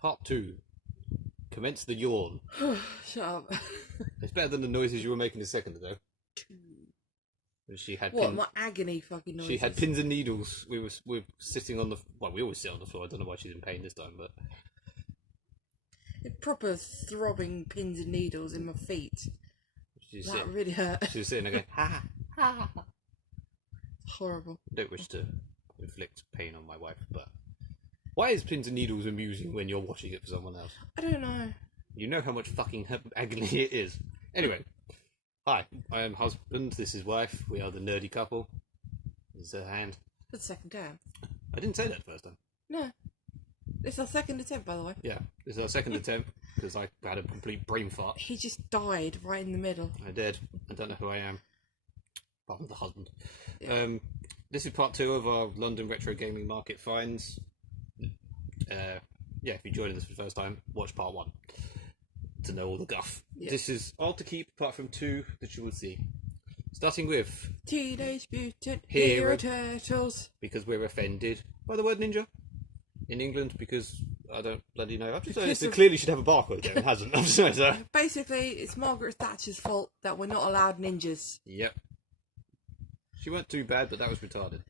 Part 2. Commence the yawn. Shut up. It's better than the noises you were making a second ago. She had my agony fucking noises. She had pins and needles. We were sitting on the... Well, we always sit on the floor. I don't know why she's in pain this time, but... Proper throbbing pins and needles in my feet. That really hurt. She was sitting there going, ha, ha, ha. Horrible. I don't wish to inflict pain on my wife, but... Why is pins and needles amusing when you're watching it for someone else? I don't know. You know how much fucking agony it is. Anyway, hi, I am husband, this is wife, we are the nerdy couple. This is her hand. For the second time. I didn't say that first time. No. It's our second attempt, by the way. Yeah, this is our second attempt, because I had a complete brain fart. He just died right in the middle. I did. I don't know who I am. Apart from the husband. Yeah. This is part 2 of our London Retro Gaming Market finds. Yeah, if you're joining us for the first time, watch part 1 to know all the guff. Yeah. This is all to keep apart from 2 that you will see. Starting with Teenage Mutant Hero Turtles. Because we're offended by the word ninja in England, because I don't bloody know. I'm just saying it clearly should have a barcode there and hasn't. I'm just saying so. Basically, it's Margaret Thatcher's fault that we're not allowed ninjas. Yep. She weren't too bad, but that was retarded.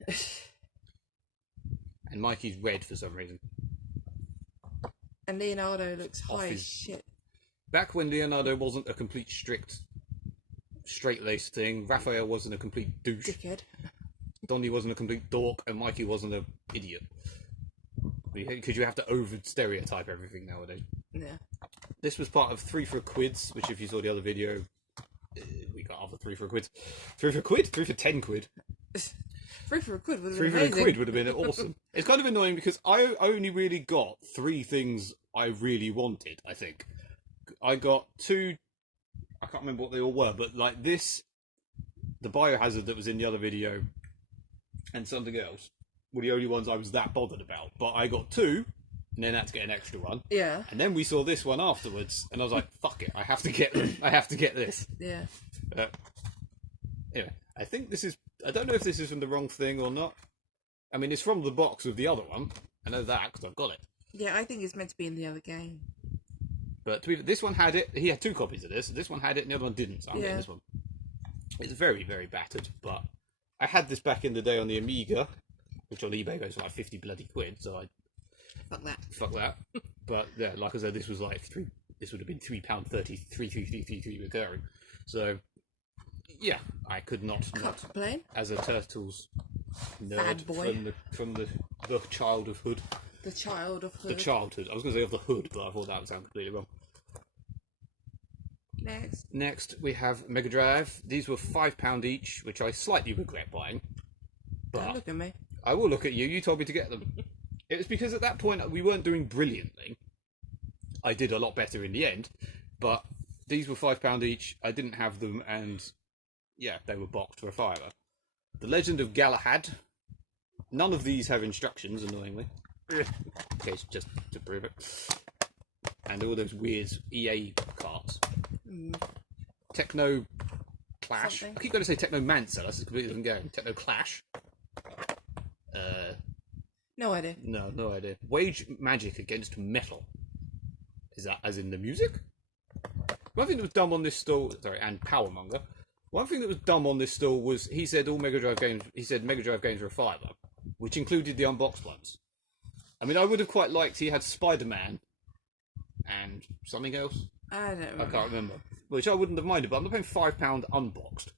And Mikey's red for some reason. And Leonardo looks high as shit. Back when Leonardo wasn't a complete straight-laced thing, Raphael wasn't a complete douche. Dickhead. Donnie wasn't a complete dork, and Mikey wasn't an idiot. Because you have to over-stereotype everything nowadays. Yeah. This was part of 3 for a Quids, which if you saw the other video, we got other 3 for a Quids. 3 for a quid? 3 for 10 quid. 3 for a quid would have amazing. 3 been for a quid would have been awesome. It's kind of annoying because I only really got 3 things I really wanted, I think. I got 2, I can't remember what they all were, but like this, the Biohazard that was in the other video, and something else, were the only ones I was that bothered about. But I got 2, and then had to get an extra one. Yeah. And then we saw this one afterwards, and I was like, fuck it, I have to get them. I have to get this. Yeah. Anyway, I think this is... I don't know if this is from the wrong thing or not. I mean, it's from the box of the other one. I know that because I've got it. Yeah, I think it's meant to be in the other game. But this one had it. He had 2 copies of this. This one had it and the other one didn't, so I'm getting this one. It's very, very battered, but I had this back in the day on the Amiga, which on eBay goes for like 50 bloody quid, so I... Fuck that. But yeah, like I said, this was like this would have been £3.30, 3 recurring. So... Yeah, I could not complain. As a Turtles nerd from the childhood. The childhood. The childhood. I was going to say of the hood, but I thought that would sound completely wrong. Next, we have Mega Drive. These were £5 each, which I slightly regret buying. But don't look at me. I will look at you. You told me to get them. It was because at that point we weren't doing brilliantly. I did a lot better in the end, but these were £5 each. I didn't have them, and... yeah, they were boxed for a £5. The Legend of Galahad. None of these have instructions, annoyingly. In case, just to prove it. And all those weird EA carts. Techno Clash. I keep going to say Techno Mancer, that's a completely different game. Techno Clash. No idea. No idea. Wage Magic Against Metal. Is that as in the music? One thing that was dumb on this stall... Sorry, and Powermonger. One thing that was dumb on this stall was he said Mega Drive games were a £5, which included the unboxed ones. I mean, I would have quite liked he had Spider-Man and something else. I don't remember. I can't remember. Which I wouldn't have minded, but I'm not paying £5 unboxed.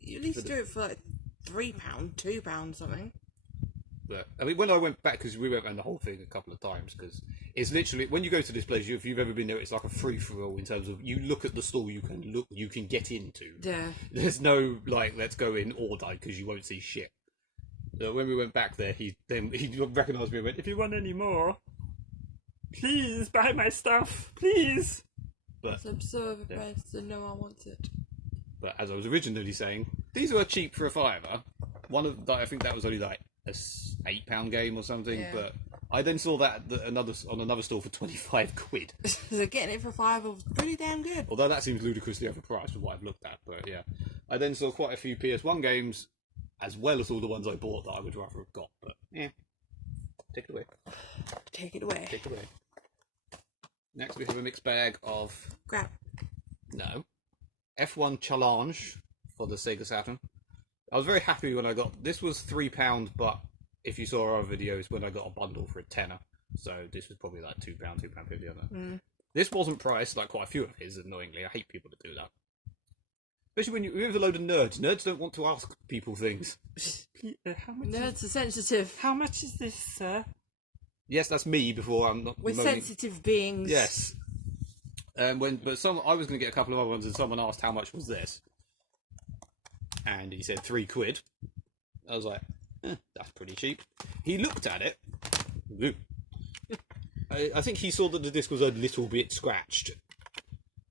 You at least do it for like £3, £2 something. But I mean, when I went back, because we went around the whole thing a couple of times, because it's literally when you go to this place, if you've ever been there, it's like a free for all in terms of you look at the store you can get into. Yeah. There's no like let's go in or die because you won't see shit. So when we went back there, he recognised me and went, "If you want any more, please buy my stuff, please." But I'm so overpriced, so no, I want it. But as I was originally saying, these were cheap for a £5. I think that was only like a £8 game or something. Yeah. But I then saw that on another store for 25 quid. So getting it for £5 was pretty damn good. Although that seems ludicrously overpriced for what I've looked at. But yeah, I then saw quite a few PS1 games, as well as all the ones I bought that I would rather have got. But yeah, take it away. Take it away. Take it away. Next we have a mixed bag of Crap. no F1 Challenge for the Sega Saturn. I was very happy when I got this. Was £3, but if you saw our videos, when I got a bundle for a tenner, so this was probably like £2, £2.50 on that. This wasn't priced like quite a few of his. Annoyingly, I hate people that do that. Especially when you're with a load of nerds. Nerds don't want to ask people things. How much nerds are sensitive. How much is this, sir? Yes, that's me. Before I'm not. We're sensitive beings. Yes. I was going to get a couple of other ones, and someone asked how much was this, and he said £3. I was like, that's pretty cheap. He looked at it. I think he saw that the disc was a little bit scratched,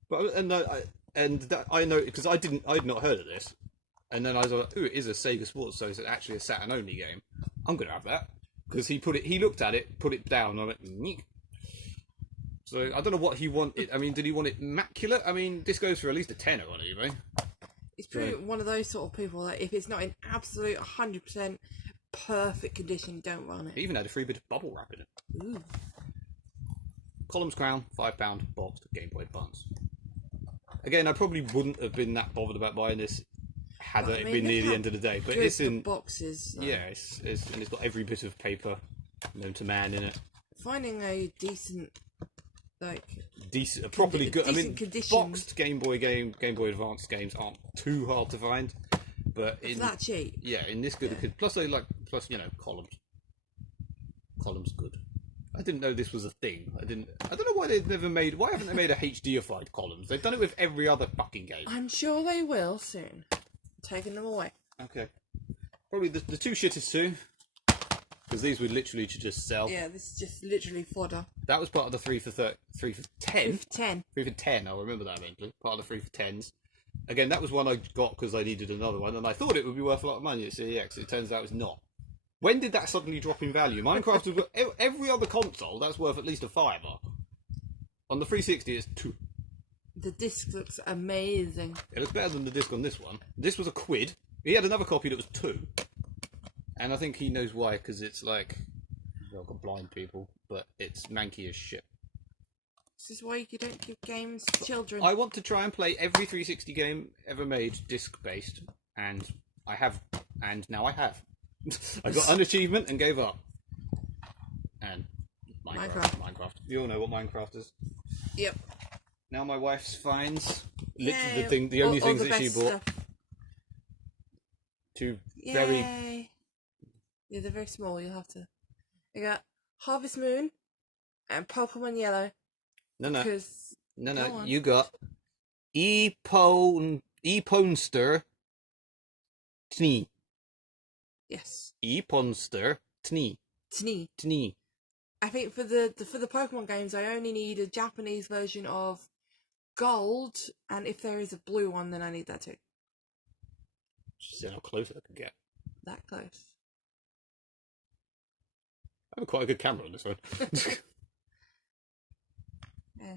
but I know because I'd not heard of this, and then I was like, "Ooh, it is a Sega Sports, so it's actually a Saturn only game. I'm gonna have that." Because he looked at it, put it down, and I went, Nyeh. So I don't know what he wanted. I mean, did he want it immaculate? I mean, this goes for at least a tenner on eBay. It's pretty one of those sort of people that if it's not in absolute 100% perfect condition, don't run it. He even had a free bit of bubble wrap in it. Ooh. Columns Crown, £5 boxed Game Boy Advance. Again, I probably wouldn't have been that bothered about buying this had it been near the end of the day. But it's in boxes. Yeah, and it's got every bit of paper known to man in it. Finding a decent, properly good. I mean, condition. Boxed Game Boy Advance games aren't too hard to find, but it's that cheap. Yeah, in this good, plus columns. Columns good. I didn't know this was a thing. I don't know why why haven't they made a HDified columns? They've done it with every other fucking game. I'm sure they will soon. Taking them away. Okay. Probably the two shittest too. Because these would literally just sell. Yeah, this is just literally fodder. That was part of the 3 for 10. 3 for 10. 3 for 10, I'll remember that eventually. Part of the 3 for 10s. Again, that was one I got because I needed another one, and I thought it would be worth a lot of money at CEX. It turns out it's not. When did that suddenly drop in value? Minecraft was every other console that's worth at least a £5. On the 360, it's 2. The disc looks amazing. It looks better than the disc on this one. This was £1. He had another copy that was 2. And I think he knows why, because it's like, well, got blind people, but it's manky as shit. This is why you don't give games to children. I want to try and play every 360 game ever made disc-based, and I have, and now I have. I got an achievement and gave up. And Minecraft. You all know what Minecraft is. Yep. Now my wife finds literally the only things that she bought. Two very. Yeah, they're very small. You'll have to. I got Harvest Moon and Pokemon Yellow. No. You got Eponster Tnee. Yes. Eponster Tnee. Tnee. I think for the Pokemon games, I only need a Japanese version of Gold, and if there is a blue one, then I need that too. See how close I can get. That close. I have quite a good camera on this one.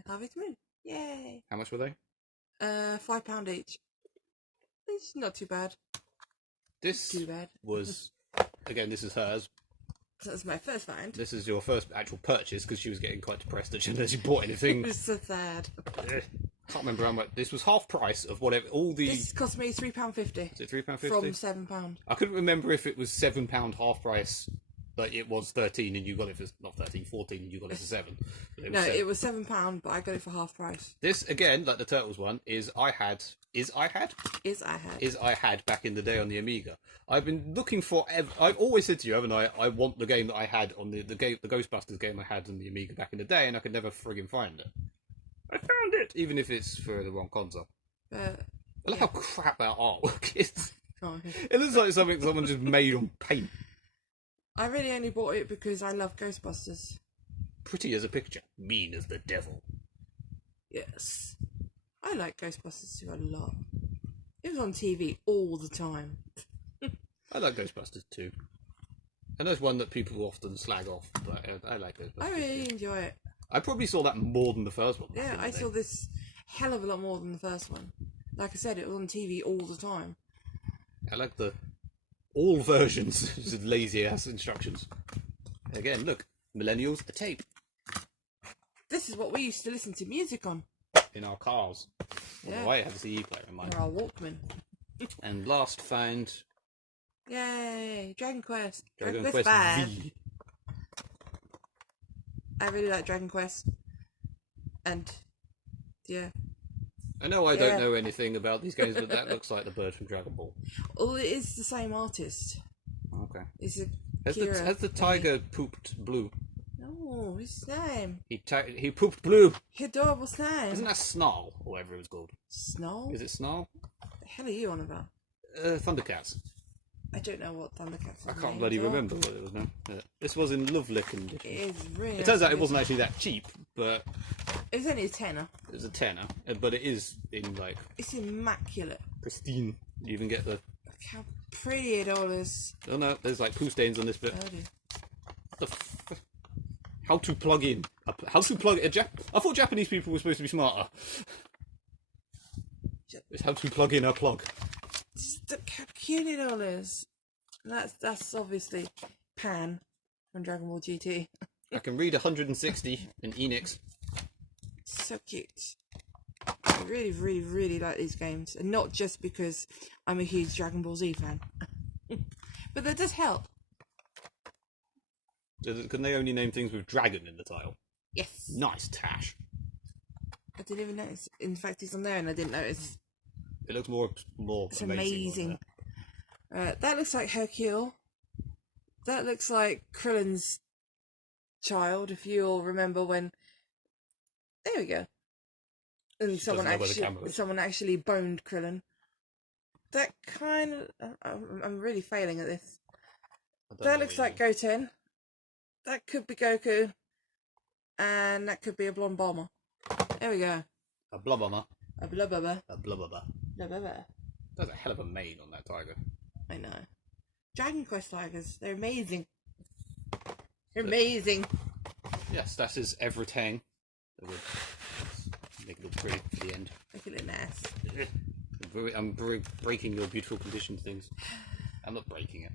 Harvest Moon. Yay! How much were they? £5 each. It's not too bad. This was, again, this is hers. So that's my first find. This is your first actual purchase because she was getting quite depressed that she hadn't bought anything. It was so sad. Can't remember how much. This was half price of whatever. This cost me £3.50. Is it £3.50? From £7. I couldn't remember if it was £7 half price. Like it was 13 and you got it for not 13, 14 and you got it for 7. It was £7, but I got it for half price. This again, like the Turtles one, is I had back in the day on the Amiga. I've been looking for. I've always said to you, haven't I? I want the game that I had on the Ghostbusters game I had on the Amiga back in the day, and I could never friggin' find it. I found it, even if it's for the wrong console. I love how crap that artwork is. Oh, okay. It looks like something someone just made on paint. I really only bought it because I love Ghostbusters. Pretty as a picture, mean as the devil. Yes. I like Ghostbusters 2 a lot. It was on TV all the time. I like Ghostbusters 2. I know it's one that people often slag off, but I like Ghostbusters. I really enjoy it. I probably saw that more than the first one. Yeah, I saw this hell of a lot more than the first one. Like I said, it was on TV all the time. I like all versions. Just lazy ass instructions. Again, look, millennials, a tape. This is what we used to listen to music on. In our cars. Yeah. Well, I have a CD player in mine. Or our Walkman. And last find... Yay! Dragon Quest. Dragon Quest 5. V. I really like Dragon Quest. And, yeah. I know I don't know anything about these games, but that looks like the bird from Dragon Ball. Well, it is the same artist. Okay. It's a Has the tiger pooped blue? No, what's his name? He pooped blue. His adorable name. Isn't that Snarl, or whatever it was called? Snarl? Is it Snarl? The hell are you on about? Thundercats. I don't know what Thundercats. I can't bloody remember what it was now. This was in lovely condition. It is really. It turns out it wasn't actually that cheap, but it was only a tenner. it was a tenner. But it is in like It's immaculate. pristine. You even get the. Look how pretty it all is. Oh no, there's like poo stains on this bit. Oh, dear. What the how to plug in? How to plug a I thought Japanese people were supposed to be smarter. It's how to plug in a plug. Just look how cute it all is. And that's obviously Pan from Dragon Ball GT. I can read 160 in Enix. So cute. I really, really, really like these games, and not just because I'm a huge Dragon Ball Z fan, but that does help. Can they only name things with dragon in the title? Yes. Nice, Tash. I didn't even notice. In fact, it's on there, and I didn't notice. It looks more It's amazing. That looks like Hercule. That looks like Krillin's child, if you all remember when. There we go. And someone actually boned Krillin. That kind of. I'm really failing at this. That looks like Goten. That could be Goku. And that could be a blonde bomber. There we go. A blubber. A blubber. A blubber. Blubber. There's a hell of a mane on that tiger. I know. Dragon Quest tigers. They're amazing. They're amazing. Yes, that is everything. That would make it look pretty for the end. Make it look nice. I'm breaking your beautiful condition things. I'm not breaking it.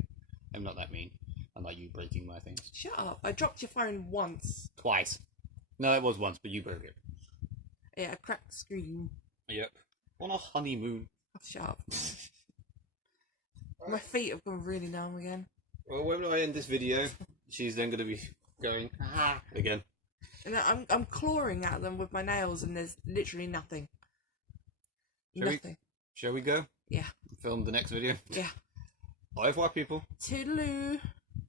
I'm not that mean. I'm like you breaking my things. Shut up. I dropped your phone once. Twice. No, it was once, but you broke it. Yeah, a cracked screen. Yep. On a honeymoon. Shut up. My feet have gone really numb again. Well, when I end this video, she's then going to be going again. And I'm clawing at them with my nails, and there's literally nothing. Nothing. Shall we go? Yeah. Film the next video? Yeah. Au revoir, people. Toodaloo.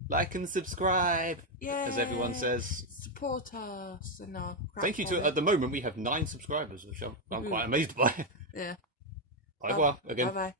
Like and subscribe. Yeah. As everyone says. Support us. And thank you to. At the moment, we have 9 subscribers, which I'm quite amazed by. Yeah. Au revoir again. Bye bye.